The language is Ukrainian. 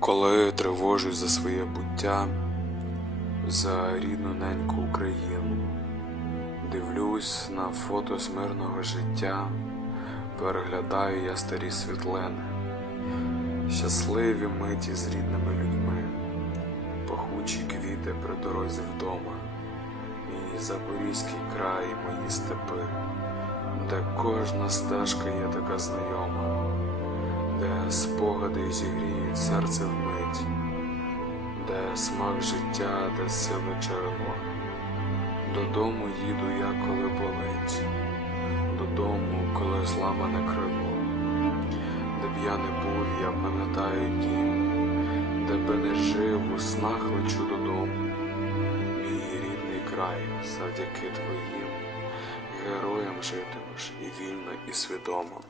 Коли тривожусь за своє буття, за рідну неньку Україну, дивлюсь на фото з мирного життя, переглядаю я старі світлини, щасливі миті з рідними людьми, пахучі квіти при дорозі вдома, і Запорізький край, мої степи, де кожна стежка є така знайома де спогади зігріють серце вмить, де смак життя, де сили джерело. Додому їду я, коли болить, додому, коли зламане крило, де б я не був, я пам'ятаю дім, де би не жив, у снах лечу додому. Мій рідний край, завдяки твоїм героям житимеш і вільно, і свідомо.